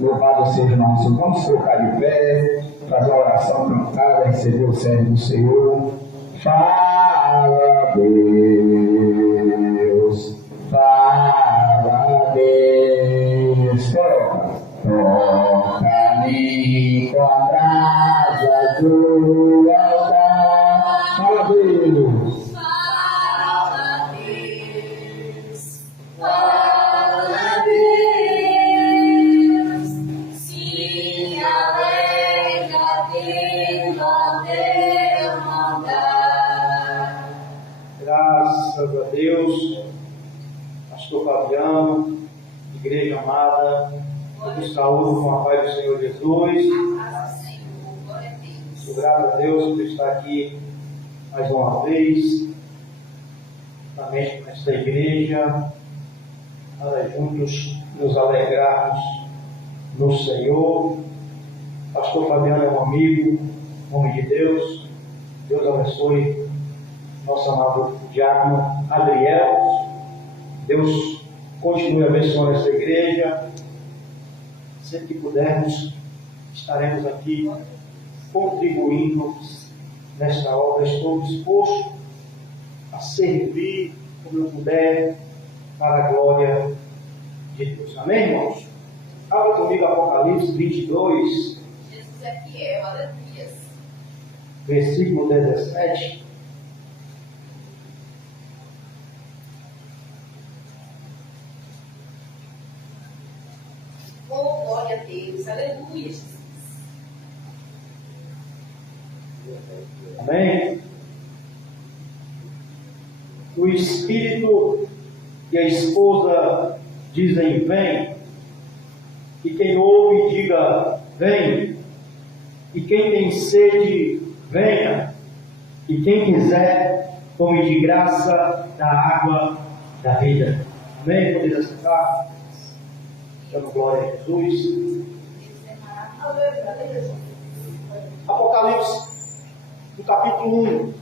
Louvado seja o nome do Senhor. Vamos colocar de pé, fazer a oração cantada, receber o servo do Senhor. Fala, Deus, fala, Deus, toca-me com a brasa do altar. Fala, Deus. Graças a Deus, pastor Fabiano, igreja amada, eu vos saúdo com a paz do Senhor Jesus. Sou grato a Deus por estar aqui mais uma vez, também nesta igreja, para juntos nos alegrarmos no Senhor. Pastor Fabiano é um amigo, homem de Deus. Deus abençoe nosso amado diácono Adriel. Deus continue abençoando essa igreja. Sempre que pudermos, estaremos aqui contribuindo nesta obra. Estou disposto a servir como eu puder para a glória de Deus. Amém, irmãos? Abra comigo Apocalipse 22. Jesus é fiel, aleluia. Versículo 17. Oh, glória a Deus, aleluia, Jesus. Amém? O Espírito e a esposa dizem vem, e quem ouve diga vem, e quem tem sede venha, e quem quiser tome de graça da água da vida. Amém? Poder aceitar? Dando glória a Jesus. Apocalipse, no capítulo 1,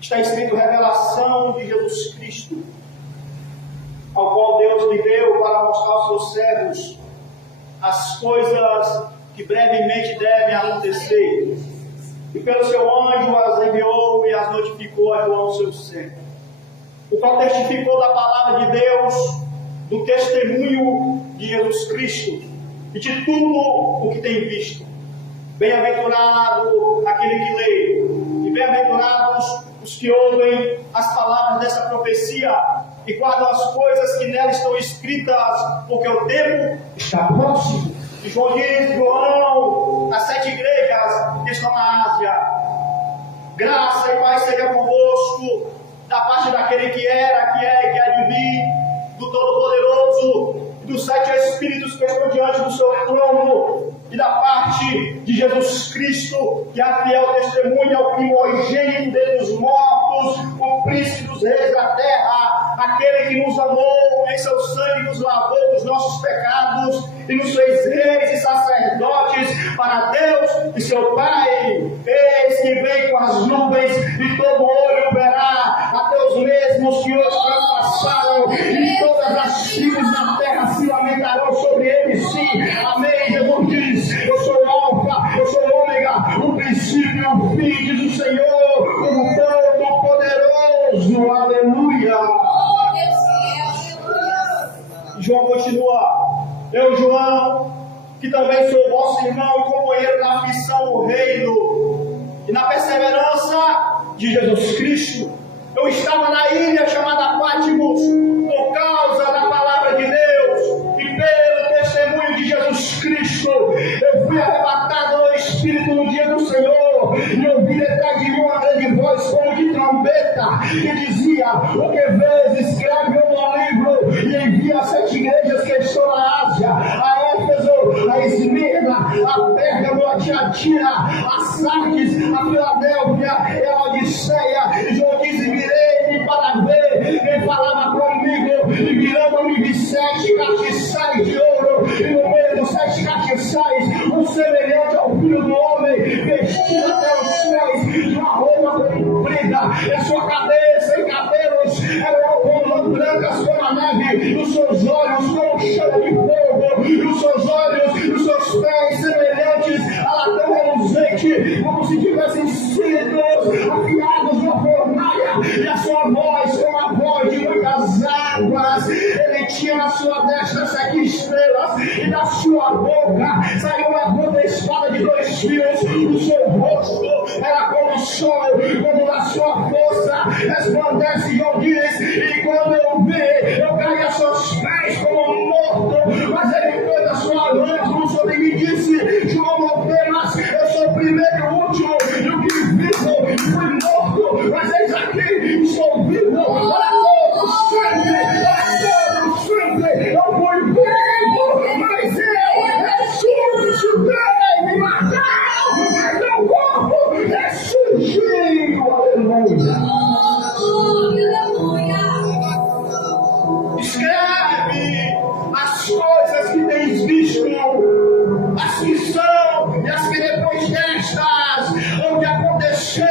está escrito revelação de Jesus Cristo, ao qual Deus lhe deu para mostrar aos seus servos as coisas que brevemente devem acontecer. E pelo seu anjo as enviou e as notificou a João, seu servo, o qual testificou da palavra de Deus, do testemunho de Jesus Cristo e de tudo o que tem visto. Bem-aventurado aquele que lê, e bem-aventurados os que ouvem as palavras dessa profecia e guardam as coisas que nela estão escritas, porque o tempo está próximo. E João diz: João, as 7 igrejas que estão na Ásia, graça e paz seja convosco, da parte daquele que era, que é e que há de vir, do Todo-Poderoso e dos 7 Espíritos que estão diante do seu trono, e da parte de Jesus Cristo, que é a fiel testemunha, o primogênito dentre os mortos, o príncipe dos reis da terra, aquele que nos amou, em seu sangue nos lavou dos nossos pecados e nos fez reis e sacerdotes para Deus e seu Pai. Eis que vem com as nuvens e todo olho verá, até os mesmos que hoje trespassaram, e todas as tribos da terra se lamentarão sobre ele. Sim, amém. Jesus diz: eu sou o Alfa, eu sou o Ômega, o princípio e o fim, diz o Senhor, o Todo-Poderoso. Aleluia. João continua: eu, João, que também sou vosso irmão e companheiro na aflição do reino e na perseverança de Jesus Cristo, eu estava na ilha chamada Patmos por causa da palavra de Deus e pelo testemunho de Jesus Cristo. Eu fui arrebatado no Espírito no dia do Senhor e ouvi detrás de mim uma grande voz como de trombeta que dizia: o que vês, escreve no livro e envia as 7 igrejas que estão na Ásia, a Éfeso, a Esmirna, a Pérgamo, a Tiatira, a Sardes, a Filadélfia e a Odisseia. E João diz: virei para ver quem falava comigo, e virando-me vi 7 castiçais de ouro, e no meio dos 7 castiçais um semelhante ao Filho do Homem, vestido até os pés de uma roupa comprida, e a sua cabeça e cabelos eram como brancas como a neve, e os seus olhos como chama de fogo, destas 7 estrelas, e da sua boca saiu uma curta espada de 2 fios. O seu rosto era como o sol, quando da sua força resplandece. João diz: e quando eu vi, eu caí a seus pés como morto, mas ele fez a sua mão sobre mim e disse: João, não temas, eu sou o primeiro e o último, e o que vivo fui morto, mas eis aqui, estou vivo para todos sempre, eu fui vivo, mas eu ressuscitei, me mataram, mas meu corpo ressurgiu. Aleluia. Escreve as coisas que tens visto, as que são e as que depois destas hão de acontecer.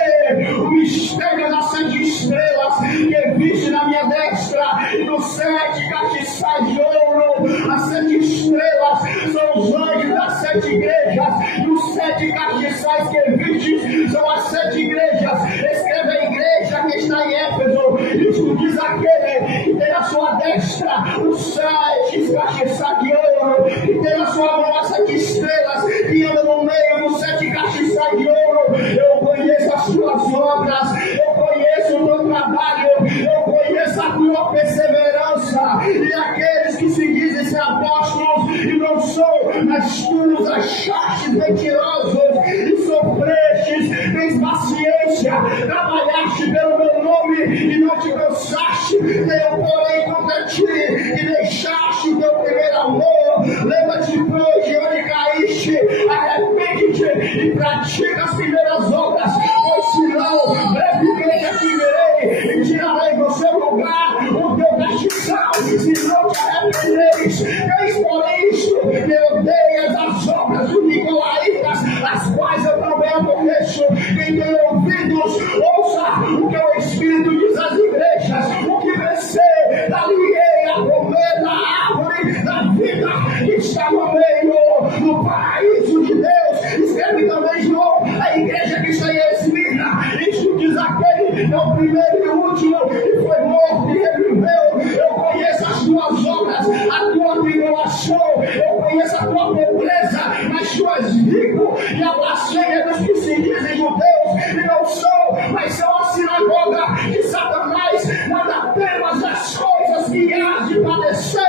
O mistério das 7 estrelas que viste na minha destra e dos 7 castiçais de ouro. As 7 estrelas são os anjos das 7 igrejas, e os 7 castiçais que viste são as 7 igrejas. Escreve a igreja que está em Éfeso. Isso diz aquele que tem na sua destra os 7 castiçais de ouro, que tem na sua mão as 7 estrelas, que anda no meio dos 7 castiçais de ouro. Eu conheço as tuas obras, eu conheço o teu trabalho, eu conheço a tua perseverança, e aqueles que se dizem ser apóstolos e não são, mas tu os achaste mentirosos e sofrestes, tens paciência, trabalhaste pelo meu nome e não te cansaste. Tenho porém contra ti e deixaste o teu primeiro amor. Lembra-te, pois, de onde caíste, arrepende-te e pratica as primeiras obras, pois senão brevemente aqui verei e tirarei do seu lugar o teu castiçal, se não te arrependeres. Tens porém isto, que odeias as obras dos nicolaítas, as quais eu também aborreço. Quem tem ouvidos, ouça o que o Espírito diz às igrejas. O que vencer, dali-ei a comer da árvore da vida que está no meio do paraíso de Deus. Escreve também, João, a igreja que está em Esmirna. Isto diz aquele, é o primeiro e o último, que foi morto e reviveu. Eu conheço as tuas obras, a tua tribulação, eu conheço a tua pobreza, mas tu és rico, e a blasfêmia dos que se dizem judeus e não são, mas são a sinagoga de Satanás. Nada temas das coisas que hás de padecer.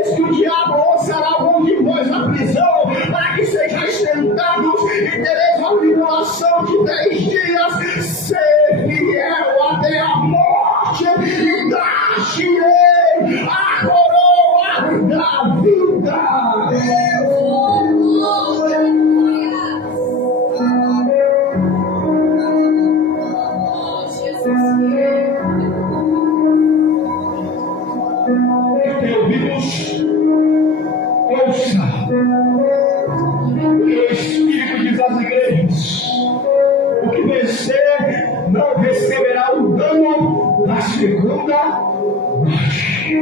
Eis que o diabo lançará algum de vós na prisão, para que sejais tentados e tereis uma tribulação de 10 dias. Ser fiel até a morte, e dar-te-ei a coroa da vida. Ouça o que o Espírito diz às igrejas: o que vencer não receberá o dano da segunda morte.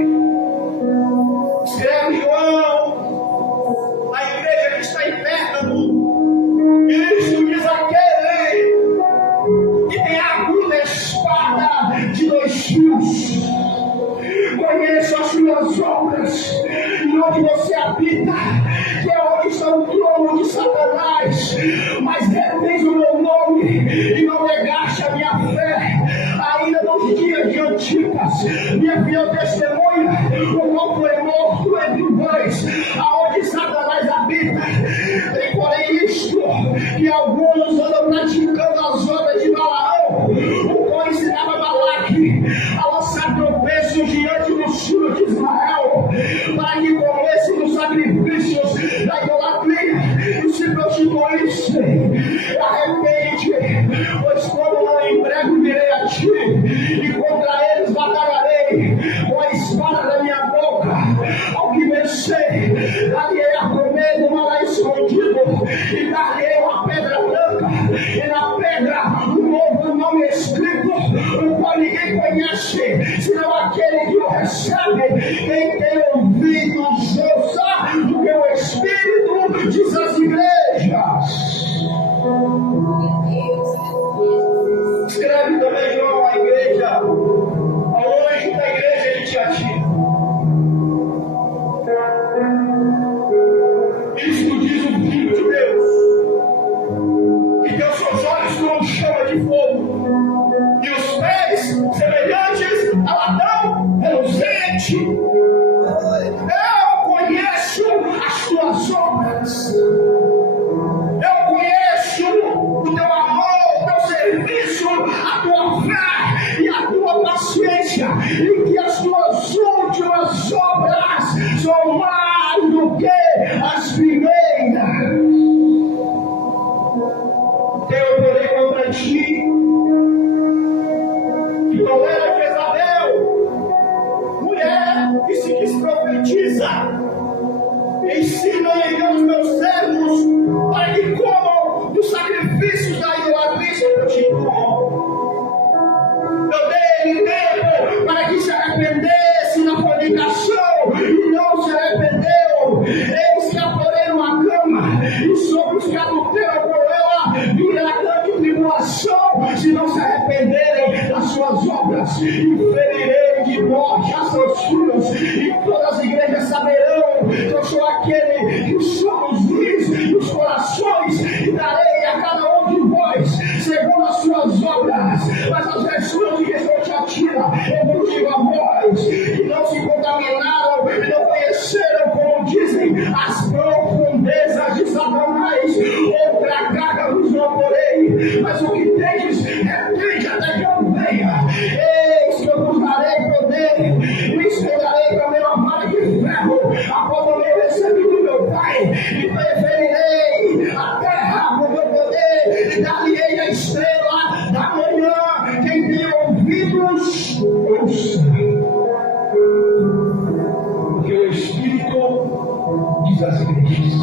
Escreve João, a igreja que está em Pérgamo. Isso diz aquele que tem a aguda espada de 2 fios. Conheço as suas obras e onde você habita, que é onde está o trono de Satanás, mas retens o meu nome e não negaste a minha fé. Ainda nos dias de Antipas, minha fiel testemunha, o qual foi morto entre vós, aonde Satanás habita. Tem porém isto, que alguns andam praticando as obras de Balaão, o qual ensinava Balaque a lançar tropeços diante dos filhos de Israel, para que comessem os sacrifícios da idolatria e se prostituíssem. Arrepende, pois quando não em breve virei a ti, e contra eles batalharei com a espada da minha boca. Ao que vencer, dar-lhe-ei a comer do maná escondido, e dar-lhe-ei uma pedra branca, e na pedra um novo nome escrito, o qual ninguém conhece, senão aquele que o recebe. Quem tem ouvidos, ouça o que o Espírito diz às igrejas. Escreve também, João, a igreja, ao anjo da igreja de Tiatira. mais do que as primeiras. Eu porei contra ti que não era Jezabel, mulher que se diz profetiza, ensina a enganar os meus servos para que comam dos sacrifícios da idolatria que eu te dou. Eu dei tempo para que se arrependesse na fornicação e não se arrependeu. Eis que a porei numa cama e sobre os que adulteram com ela virá grande tribulação se não se arrependerem das suas obras. E ferirei de morte a seus filhos, e todas as igrejas saberão que eu sou aquele que soma os rins e os corações, e darei a cada um de vós segundo as suas obras. Mas as versões que Deus te atira, eu vos digo a vós, que não se contaminaram e não conheceram, como dizem, as profundezas de Satanás. Outra carga vos não porei, mas o que tendes, retende até que eu venha. Eis que eu vos darei poder, e espetarei com a mesma vara de ferro, a qual também recebi do meu Pai, e preferirei a terra com meu poder, e dar-lhe-ei a estrela da manhã. Quem tem ouvidos, ouça. Porque o Espírito diz às igrejas.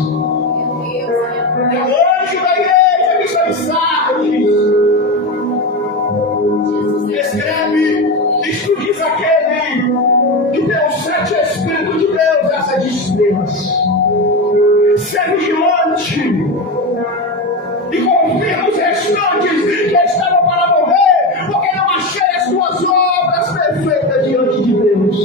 É o anjo da igreja que está em Sardes. Escreve, isto diz aquele que tem os 7 Espíritos de Deus, essas estrelas. Ser vigilante e confirma os restantes que estavam para morrer, porque não achei as tuas obras perfeitas diante de Deus.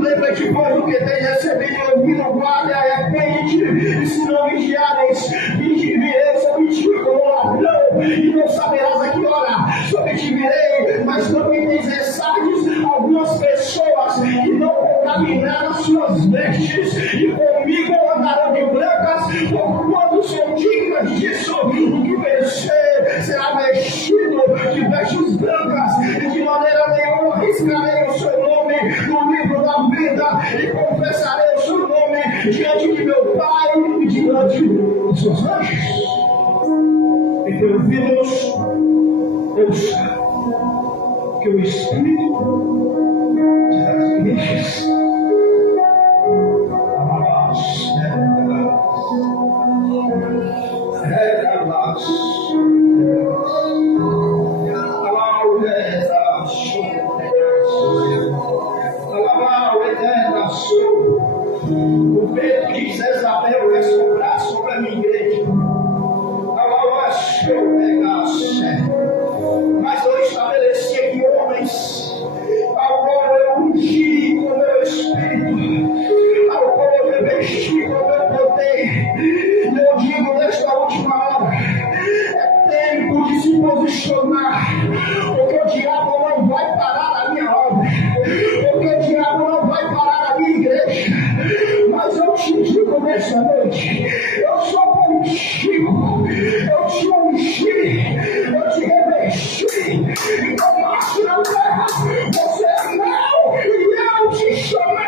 Lembra-te, pois, do que tens recebido e ouvido, guarda e arrepende, e se não vigiares, virei sobre ti como ladrão, e não saberás a que hora sobre ti virei. Mas também tens em Sardes algumas pessoas que não contaminaram as suas vestes, e comigo andarão de brancas, porquanto são dignas disso. O que vencer será vestido de vestes brancas, e de maneira nenhuma arriscarei o seu nome no livro da vida, e confessarei o seu nome diante de meu Pai e diante de seus anjos. E tem ouvidos, ouça que o Espírito diz às igrejas. O vento de Jezabel quer soprar sobre a minha igreja. Mas eu estabeleci aqui homens, ao qual eu ungi com o meu Espírito, ao qual eu revesti com o meu poder. Eu digo nesta última hora, é tempo de se posicionar, porque o diabo não vai parar a minha obra, porque o diabo não vai parar a minha igreja. Mas eu te digo nesta noite, eu sou contigo, eu te ungi, eu te revesti, então nasce na terra, você é meu e eu te chamei.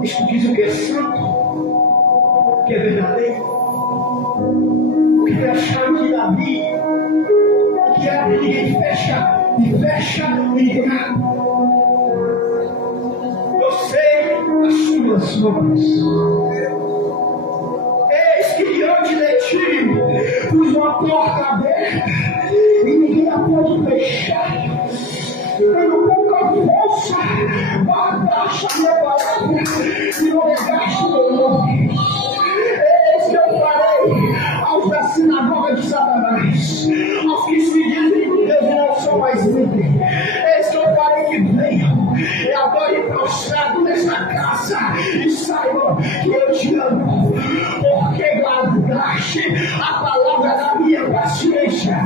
Isto diz o que é santo, o que é verdadeiro, o que é a chave de Davi, o que é que ninguém fecha e abre. Eu sei as suas obras. Eis que diante de ti pus uma porta aberta e ninguém a pode fechar. Quando pouca força, baixa minha palavra e não negaste meu nome. Eis que eu farei aos da sinagoga de Satanás, aos que se dizem que Deus não são mais livres. Eis que eu farei que venham e adorem prostrado nesta casa e saibam que eu te amo, porque guardaste a palavra da minha paciência.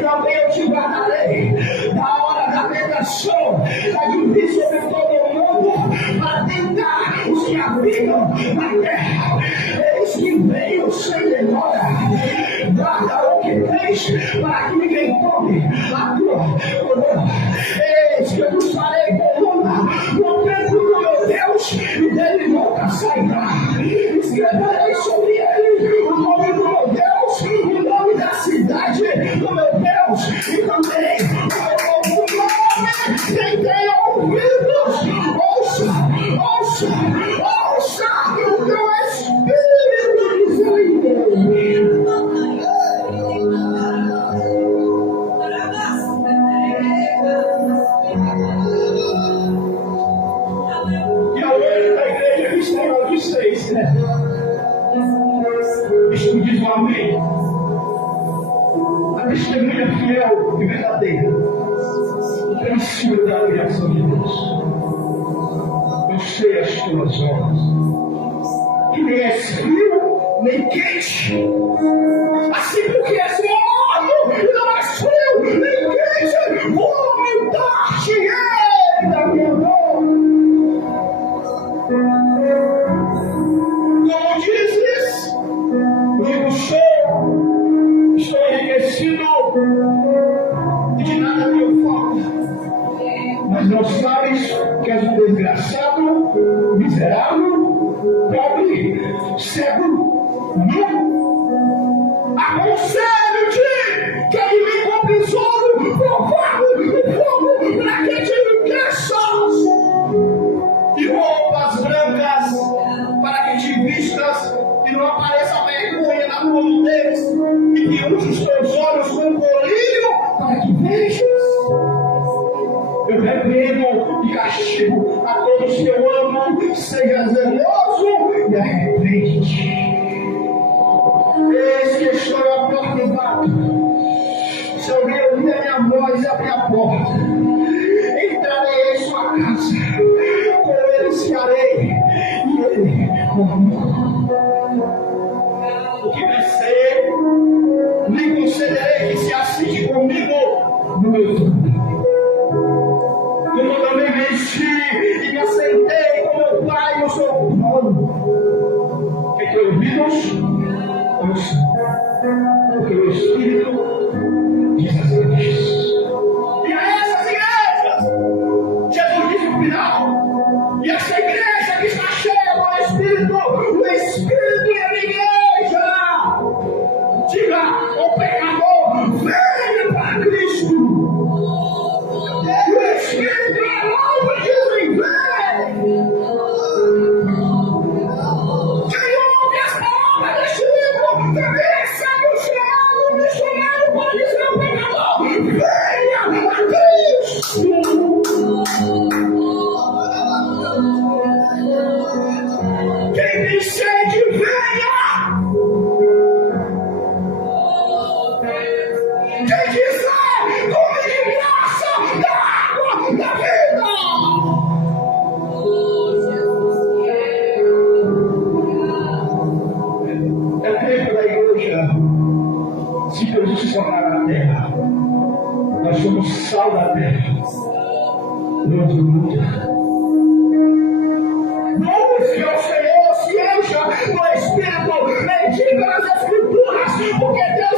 Também eu te guardarei da hora da tentação, da de sobre todo mundo, para tentar os que habitam na terra. Eis que venho sem demora, guarda o que tens, para que ninguém tome a tua coroa. Eis que eu vos farei coluna no templo do meu Deus, e dele nunca sairá. Escreverei sobre ele o nome do meu Deus, o nome da cidade do meu Deus, e também o meu nome. Quem tem ouvidos, ouça, ouça, ouça o teu Espírito diz aí. E a outra da igreja que está em vocês, né? Isto diz um amém. A testemunha fiel e verdadeira, o princípio da criação de Deus. Eu sei as tuas obras, que nem és frio, nem quente. Assim porque és morno e não és frio, nem quente, vou aumentar-te ele da minha mão. Como dizes, digo show, estou enriquecido e de nada tenho falta. Mas não sabes que és um desgraçado, miserável, pobre, cego, nu. Aconselho-te que ele me compre tesouro, provado no fogo, para que te enriqueças, e roupas brancas, para que te vistas e não apareça vergonha na tua nudez, e que use os teus olhos com colírio, para que vejas. Eu repreendo e castigo a todos que eu amo, seja zeloso e arrepende-te. Eis que estou à porta e bato. Se alguém ouvir a minha voz e abrir a porta, entrarei em sua casa, com ele cearei e ele comigo. O que vencer, lhe concederei que se assiste comigo no meu trono. Como eu também venci e me assentei com meu Pai no seu trono. Quem tem ouvidos, ouça, porque o Espírito diz às igrejas. E a essas igrejas, Jesus diz no final, e essa igreja que está cheia do Espírito, o Espírito é a igreja. Diga ao pecador, venha para Cristo. O Espírito é novo, dizem, vem. Quem ouve as palavras deste livro, também recebe o chamado missionário para dizer ao pecador, venha a Cristo. Quem tem sede, venha. Quem quiser, tome de graça da água da vida. É tempo da igreja se posicionar na terra. Nós somos sal da terra. Luz do mundo. Busque ao Senhor, se encha do Espírito, mediga nas Escrituras, porque Deus